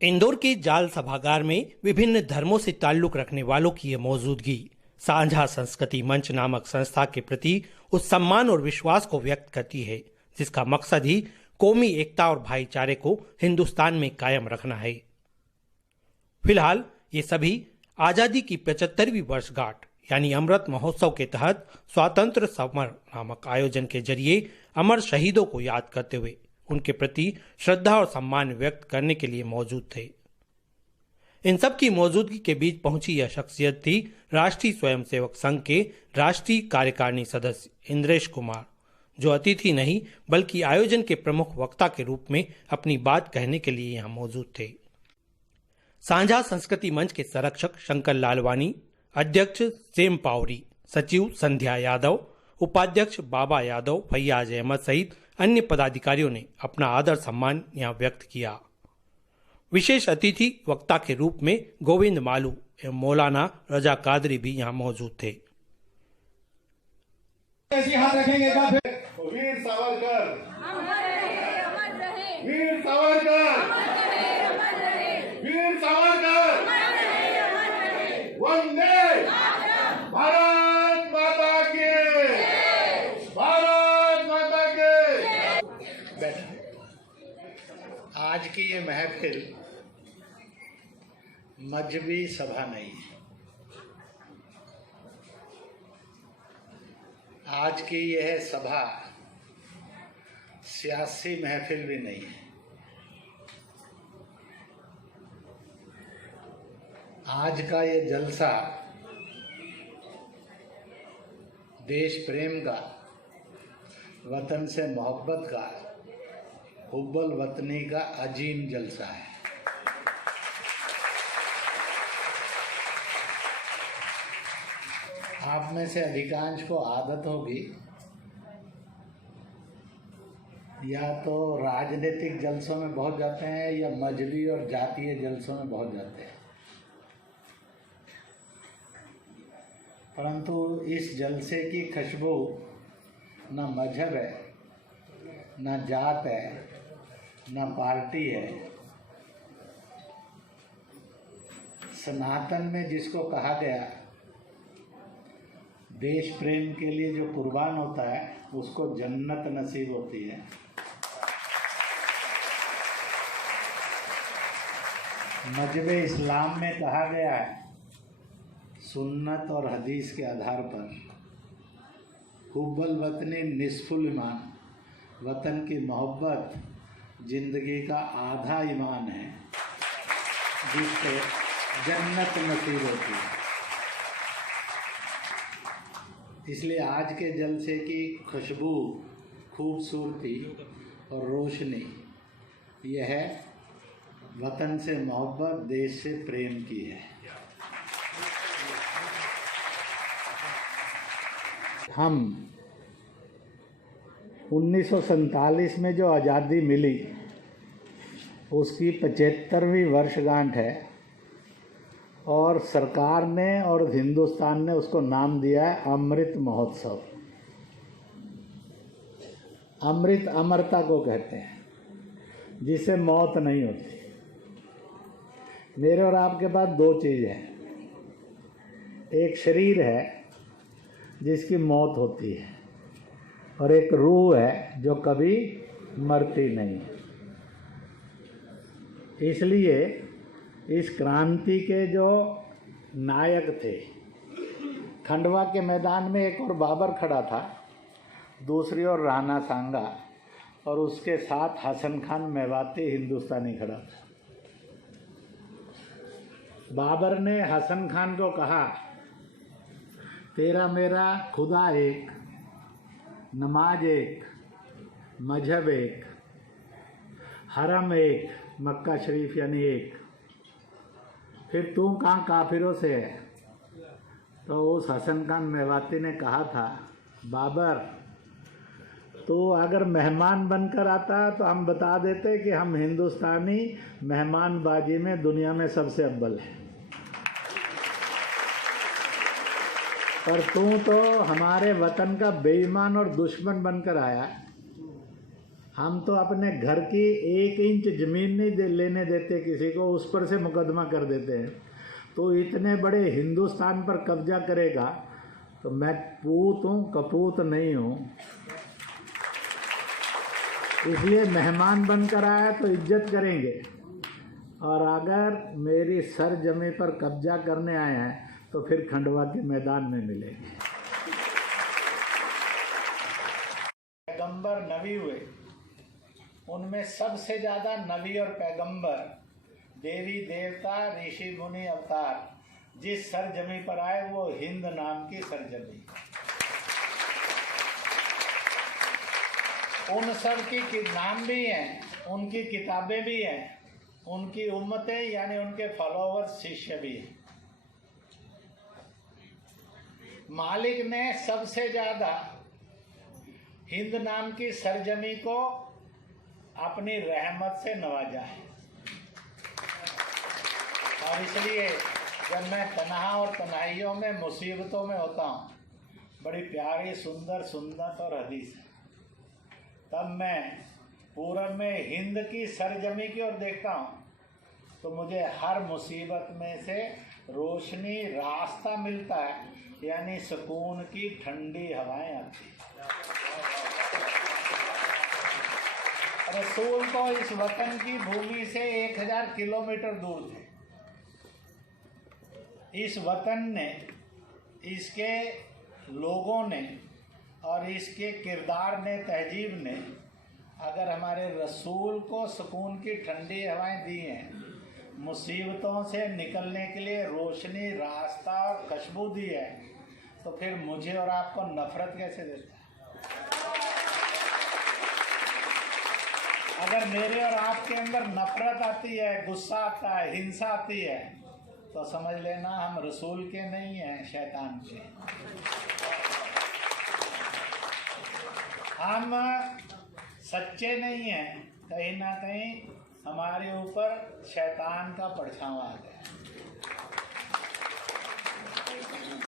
इंदौर के जाल सभागार में विभिन्न धर्मों से ताल्लुक रखने वालों की यह मौजूदगी साझा संस्कृति मंच नामक संस्था के प्रति उस सम्मान और विश्वास को व्यक्त करती है जिसका मकसद ही कौमी एकता और भाईचारे को हिंदुस्तान में कायम रखना है। फिलहाल ये सभी आजादी की 75वीं वर्षगांठ यानी अमृत महोत्सव के तहत स्वातंत्र समर नामक आयोजन के जरिए अमर शहीदों को याद करते हुए उनके प्रति श्रद्धा और सम्मान व्यक्त करने के लिए मौजूद थे। इन सब की मौजूदगी के बीच पहुंची यह शख्सियत थी राष्ट्रीय स्वयंसेवक संघ के राष्ट्रीय कार्यकारिणी सदस्य इंद्रेश कुमार, जो अतिथि नहीं बल्कि आयोजन के प्रमुख वक्ता के रूप में अपनी बात कहने के लिए यहां मौजूद थे। साझा संस्कृति मंच के संरक्षक शंकर लालवानी, अध्यक्ष सेम पावरी, सचिव संध्या यादव, उपाध्यक्ष बाबा यादव, फैयाज अहमद सहित अन्य पदाधिकारियों ने अपना आदर सम्मान यहां व्यक्त किया। विशेष अतिथि वक्ता के रूप में गोविंद मालू एवं मौलाना रजा कादरी भी यहां मौजूद थे। हाथ रखेंगे वीर सावरकर, वीर सावरकर, वीर सावरकर, वंदे भारत माता की, भारत माता की। आज की ये महफिल मजहबी सभा नहीं है। आज की यह सभा सियासी महफिल भी नहीं है। आज का ये जलसा देश प्रेम का, वतन से मोहब्बत का, हुब्बल वतनी का अजीम जलसा है। आप में से अधिकांश को आदत होगी या तो राजनीतिक जलसों में बहुत जाते हैं या मजहबी और जातीय जलसों में बहुत जाते हैं, परंतु इस जलसे की खुशबू न मजहब है, न जात है, न पार्टी है। सनातन में जिसको कहा गया देश प्रेम के लिए जो कुर्बान होता है उसको जन्नत नसीब होती है। मजहब इस्लाम में कहा गया है सुन्नत और हदीस के आधार पर हुब्बल वतनी निस्फुल ईमान, वतन की मोहब्बत जिंदगी का आधा ईमान है जिससे जन्नत नसीब होती है। इसलिए आज के जलसे की खुशबू, खूबसूरती और रोशनी यह वतन से मोहब्बत, देश से प्रेम की है। हम 1947 में जो आज़ादी मिली उसकी 75वीं वर्षगांठ है और सरकार ने और हिंदुस्तान ने उसको नाम दिया है अमृत महोत्सव। अमृत अमरता को कहते हैं जिससे मौत नहीं होती। मेरे और आपके पास दो चीज़ है, एक शरीर है जिसकी मौत होती है और एक रूह है जो कभी मरती नहीं। इसलिए इस क्रांति के जो नायक थे, खंडवा के मैदान में एक और बाबर खड़ा था, दूसरी ओर राणा सांगा और उसके साथ हसन खान मेवाती हिंदुस्तानी खड़ा था। बाबर ने हसन खान को कहा, तेरा मेरा खुदा एक, नमाज एक, मजहब एक, हरम एक, मक्का शरीफ यानी एक, फिर तू कहाँ काफिरों से है। तो उस हसन खान मेवाती ने कहा था, बाबर तो अगर मेहमान बनकर आता तो हम बता देते कि हम हिंदुस्तानी मेहमानबाजी में दुनिया में सबसे अव्वल है, पर तू तो हमारे वतन का बेईमान और दुश्मन बनकर आया। हम तो अपने घर की 1 इंच जमीन नहीं लेने देते किसी को, उस पर से मुकदमा कर देते हैं। तो इतने बड़े हिंदुस्तान पर कब्जा करेगा तो मैं पूत हूँ, कपूत नहीं हूँ। इसलिए मेहमान बनकर आया तो इज्जत करेंगे, और अगर मेरी सरजमी पर कब्जा करने आया है तो फिर खंडवा के मैदान में मिलेंगे। पैगंबर नबी हुए, उनमें सबसे ज़्यादा नबी और पैगंबर, देवी देवता, ऋषि मुनि अवतार जिस सरजमी पर आए वो हिंद नाम की सरजमी। उन सब की नाम भी हैं, उनकी किताबें भी हैं, उनकी उम्मतें यानी उनके फॉलोवर्स, शिष्य भी हैं। मालिक ने सबसे ज़्यादा हिंद नाम की सरजमी को अपनी रहमत से नवाजा है। और इसलिए जब मैं तन्हा और तन्हाइयों में, मुसीबतों में होता हूँ, बड़ी प्यारी सुंदर सुन्नत और हदीस है, तब मैं पूरब में हिंद की सरजमी की ओर देखता हूँ तो मुझे हर मुसीबत में से रोशनी, रास्ता मिलता है, यानी सुकून की ठंडी हवाएं आती हैं। रसूल को इस वतन की भूमि से 1000 किलोमीटर दूर थे। इस वतन ने, इसके लोगों ने और इसके किरदार ने, तहजीब ने अगर हमारे रसूल को सुकून की ठंडी हवाएं दी हैं, मुसीबतों से निकलने के लिए रोशनी, रास्ता और खुशबू दी है, तो फिर मुझे और आपको नफरत कैसे देता है? अगर मेरे और आपके अंदर नफरत आती है, गुस्सा आता है, हिंसा आती है, तो समझ लेना हम रसूल के नहीं हैं, शैतान के। हम सच्चे नहीं हैं, कहीं ना कहीं हमारे ऊपर शैतान का परछावा आ गया।